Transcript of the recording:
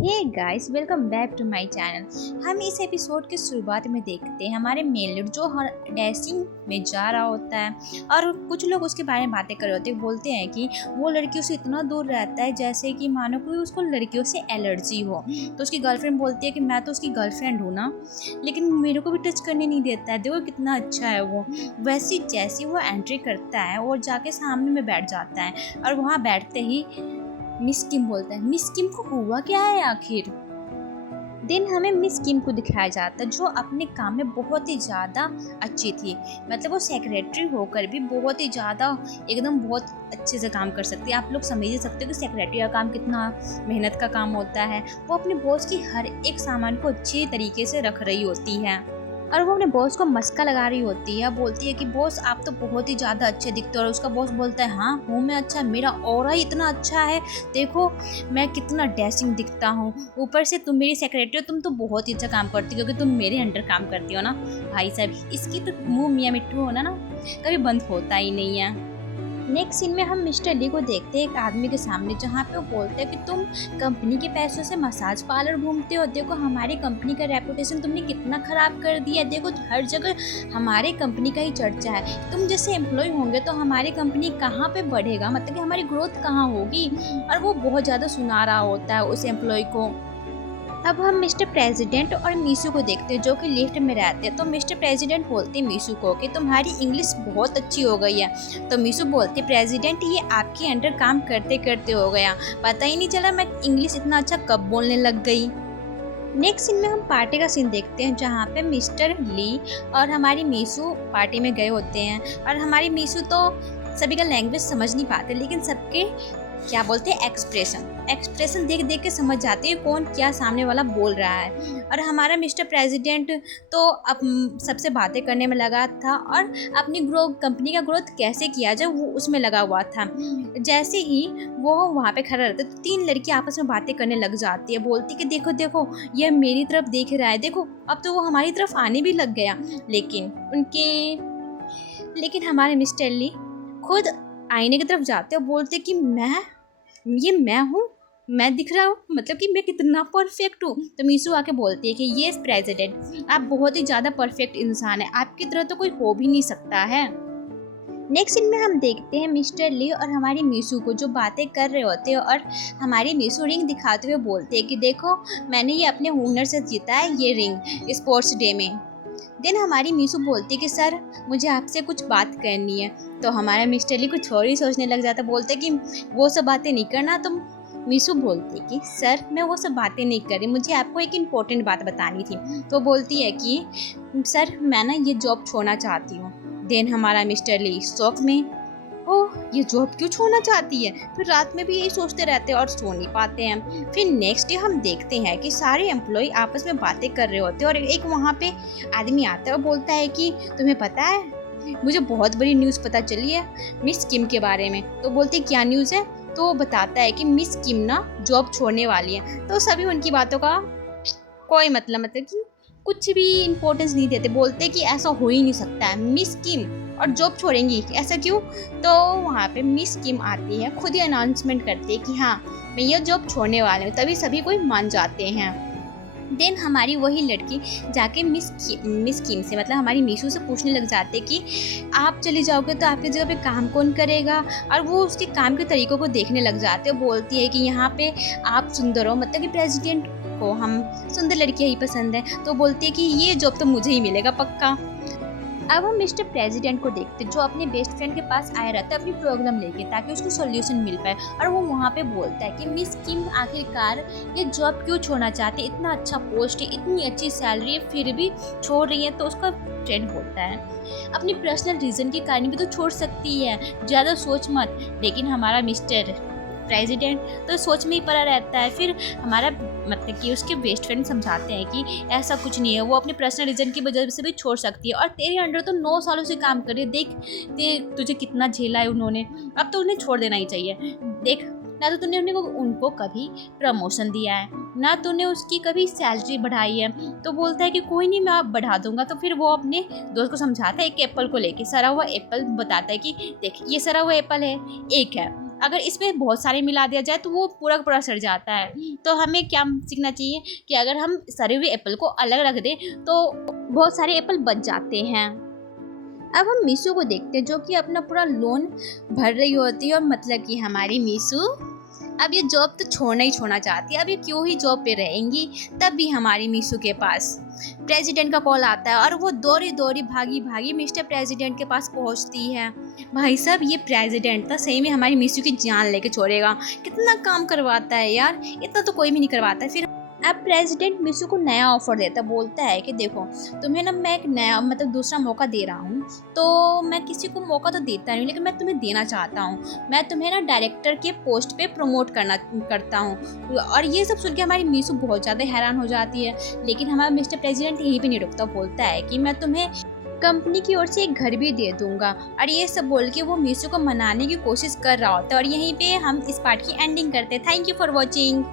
Hey guys, welcome back to my channel. हम इस episode के शुरुआत में देखते हैं हमारे मेन लीड जो हर डैशिंग में जा रहा होता है और कुछ लोग उसके बारे में बातें कर रहे होते हैं। बोलते हैं कि वो लड़कियों से इतना दूर रहता है जैसे कि मानो कोई उसको लड़कियों से एलर्जी हो। तो उसकी गर्लफ्रेंड बोलती है कि मैं तो उसकी गर्लफ्रेंड हूँ ना, लेकिन मेरे को भी टच करने नहीं देता है। देखो कितना अच्छा है वो। वैसे जैसे वो एंट्री करता है और जाके सामने में बैठ जाता है और वहाँ बैठते ही मिस किम बोलता है, मिस किम को हुआ क्या है आखिर। देन हमें मिस किम को दिखाया जाता है जो अपने काम में बहुत ही ज़्यादा अच्छी थी। मतलब वो सेक्रेटरी होकर भी बहुत ही ज़्यादा एकदम बहुत अच्छे से काम कर सकती है। आप लोग समझ ही सकते हो कि सेक्रेटरी का काम कितना मेहनत का काम होता है। वो अपने बॉस की हर एक सामान को अच्छे तरीके से रख रही होती है और वो अपने बॉस को मस्का लगा रही होती है। बोलती है कि बॉस आप तो बहुत ही ज़्यादा अच्छे दिखते हो। और उसका बॉस बोलता है हाँ हूँ मैं अच्छा, मेरा ऑरा ही इतना अच्छा है, देखो मैं कितना डैशिंग दिखता हूँ। ऊपर से तुम मेरी सेक्रेटरी हो, तुम तो बहुत ही अच्छा काम करती हो क्योंकि तुम मेरे अंडर काम करती हो ना। भाई साहब इसकी तो मुँह मियाँ मिट्ठू होना ना कभी बंद होता ही नहीं है। नेक्स्ट सीन में हम मिस्टर ली को देखते हैं एक आदमी के सामने, जहाँ पे वो बोलते हैं कि तुम कंपनी के पैसों से मसाज पार्लर घूमते हो, देखो हमारी कंपनी का रेपुटेशन तुमने कितना खराब कर दिया, देखो हर जगह हमारे कंपनी का ही चर्चा है। तुम जैसे एम्प्लॉय होंगे तो हमारी कंपनी कहाँ पे बढ़ेगा, मतलब कि हमारी ग्रोथ कहाँ होगी। और वो बहुत ज़्यादा सुना रहा होता है उस एम्प्लॉय को। अब हम मिस्टर प्रेसिडेंट और मीशू को देखते हैं जो कि लिफ्ट में रहते हैं। तो मिस्टर प्रेसिडेंट बोलते हैं मीशू को कि तुम्हारी इंग्लिश बहुत अच्छी हो गई है। तो मीशू बोलते प्रेसिडेंट ये आपके अंडर काम करते करते हो गया, पता ही नहीं चला मैं इंग्लिश इतना अच्छा कब बोलने लग गई। नेक्स्ट सीन में हम पार्टी का सीन देखते हैं जहाँ पे मिस्टर ली और हमारी मीशू पार्टी में गए होते हैं। और हमारी मीशू तो सभी का लैंग्वेज समझ नहीं पाते, लेकिन सबके क्या बोलते हैं एक्सप्रेशन देख देख के समझ जाते हैं कौन क्या सामने वाला बोल रहा है। और हमारा मिस्टर प्रेसिडेंट तो अब सबसे बातें करने में लगा था और अपनी कंपनी का ग्रोथ कैसे किया जाए वो उसमें लगा हुआ था। जैसे ही वो वहाँ पे खड़ा रहता है तो तीन लड़की आपस में बातें करने लग जाती है। बोलती कि देखो देखो ये मेरी तरफ देख रहा है, देखो अब तो वो हमारी तरफ आने भी लग गया। लेकिन हमारे मिस्टर ली खुद आईने की तरफ जाते और बोलते कि मैं हूँ, मैं दिख रहा हूँ, मतलब कि मैं कितना परफेक्ट हूँ। तो मीशू आके बोलती है कि ये प्रेसिडेंट आप बहुत ही ज़्यादा परफेक्ट इंसान है, आपकी तरह तो कोई हो भी नहीं सकता है। नेक्स्ट सीन में हम देखते हैं मिस्टर ली और हमारी मीशू को जो बातें कर रहे होते हैं और हमारी मीशू रिंग दिखाते हुए बोलते हैं कि देखो मैंने ये अपने हुनर से जीता है ये रिंग स्पोर्ट्स डे में। देन हमारी मीशू बोलती है कि सर मुझे आपसे कुछ बात करनी है। तो हमारा मिस्टर ली कुछ और ही सोचने लग जाता, बोलते कि वो सब बातें नहीं करना तुम। मीशू बोलती कि सर मैं वो सब बातें नहीं कर रही, मुझे आपको एक इम्पोर्टेंट बात बतानी थी। तो बोलती है कि सर मैं ना ये जॉब छोड़ना चाहती हूँ। देन हमारा मिस्टर ली शौक में, ओह ये जॉब क्यों छोड़ना चाहती है, फिर रात में भी यही सोचते रहते हैं और सो नहीं पाते हैं। फिर नेक्स्ट डे हम देखते हैं कि सारे एम्प्लॉय आपस में बातें कर रहे होते हैं और एक वहाँ पे आदमी आता है और बोलता है कि तुम्हें पता है मुझे बहुत बड़ी न्यूज़ पता चली है मिस किम के बारे में। तो बोलते क्या न्यूज़ है, तो वो बताता है कि मिस किम ना जॉब छोड़ने वाली है। तो सभी उनकी बातों का कोई मतलब कि कुछ भी इम्पोर्टेंस नहीं देते, बोलते कि ऐसा हो ही नहीं सकता है, मिस किम और जॉब छोड़ेंगी ऐसा क्यों। तो वहाँ पे मिस किम आती है, खुद ही अनाउंसमेंट करती है कि हाँ मैं ये जॉब छोड़ने वाली हूँ, तभी सभी कोई मान जाते हैं। देन हमारी वही लड़की जाके मिस किम से मतलब हमारी मीशू से पूछने लग जाते कि आप चली जाओगे तो आपकी जगह पे काम कौन करेगा। और वो उसके काम के तरीक़ों को देखने लग जाते हैं। बोलती है कि यहाँ पे आप सुंदर हो, मतलब कि प्रेसिडेंट को हम सुंदर लड़कियाँ ही पसंद है। तो बोलती है कि ये जॉब तो मुझे ही मिलेगा पक्का। अब हम मिस्टर प्रेसिडेंट को देखते जो अपने बेस्ट फ्रेंड के पास आया रहता है अपनी प्रॉब्लम लेके ताकि उसको सॉल्यूशन मिल पाए। और वो वहाँ पे बोलता है कि मिस किम आखिरकार ये जॉब क्यों छोड़ना चाहती है, इतना अच्छा पोस्ट है, इतनी अच्छी सैलरी है, फिर भी छोड़ रही है। तो उसका फ्रेंड बोलता है अपनी पर्सनल रीज़न के कारण भी तो छोड़ सकती है, ज़्यादा सोच मत। लेकिन हमारा मिस्टर प्रेसिडेंट तो सोच में ही पड़ा रहता है। फिर हमारा मतलब कि उसके बेस्ट फ्रेंड समझाते हैं कि ऐसा कुछ नहीं है, वो अपने पर्सनल रीज़न की वजह से भी छोड़ सकती है। और तेरे अंडर तो 9 सालों से काम कर रही है, देख तुझे कितना झेला है उन्होंने, अब तो उन्हें छोड़ देना ही चाहिए। देख ना तो तूने उनको कभी प्रमोशन दिया है, ना तूने उसकी कभी सैलरी बढ़ाई है। तो बोलता है कि कोई नहीं मैं आप बढ़ा दूंगा। तो फिर वो अपने दोस्त को समझाता है एक एप्पल को लेके, सड़ा हुआ एप्पल बताता है कि देख ये सड़ा हुआ एप्पल है, एक है अगर इसमें बहुत सारे मिला दिया जाए तो वो पूरा का पूरा सड़ जाता है। तो हमें क्या सीखना चाहिए कि अगर हम सड़े हुए एप्पल को अलग रख दें तो बहुत सारे एप्पल बच जाते हैं। अब हम मीशू को देखते हैं जो कि अपना पूरा लोन भर रही होती है, और मतलब कि हमारी मीशू अब ये जॉब तो छोड़ना ही छोड़ना चाहती है। अब ये क्यों ही जॉब पे रहेंगी। तब भी हमारी मीशू के पास प्रेसिडेंट का कॉल आता है और वो दौड़ी दौड़ी भागी भागी मिस्टर प्रेसिडेंट के पास पहुंचती है। भाई साहब ये प्रेसिडेंट तो सही में हमारी मीशू की जान लेके छोड़ेगा। कितना काम करवाता है यार, इतना तो कोई भी नहीं करवाता है। फिर अब प्रेसिडेंट मीशू को नया ऑफर देता, बोलता है कि देखो तुम्हें ना मैं एक नया मतलब दूसरा मौका दे रहा हूँ। तो मैं किसी को मौका तो देता नहीं, लेकिन मैं तुम्हें देना चाहता हूँ। मैं तुम्हें ना डायरेक्टर के पोस्ट पे प्रमोट करता हूँ। और ये सब सुन के हमारी मीशू बहुत ज़्यादा हैरान हो जाती है। लेकिन हमारा मिस्टर प्रेसिडेंट यहीं पे नहीं रुकता, बोलता है कि मैं तुम्हें कंपनी की ओर से एक घर भी दे दूंगा। और ये सब बोल के वो मीशू को मनाने की कोशिश कर रहा होता है। और यहीं पे हम इस पार्ट की एंडिंग करते हैं। Thank you for watching.